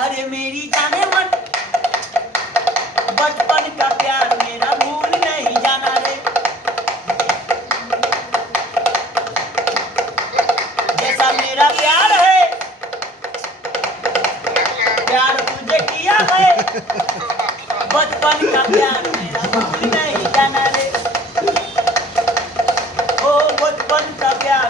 अरे मेरी जाने मन बचपन का प्यार मेरा भूल नहीं जाना रे जैसा मेरा प्यार है प्यार तुझे किया है बचपन का प्यार मेरा भूल नहीं जाना रे ओ बचपन का प्यार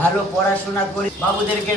ভালো পড়াশোনা করে বাবুদেরকে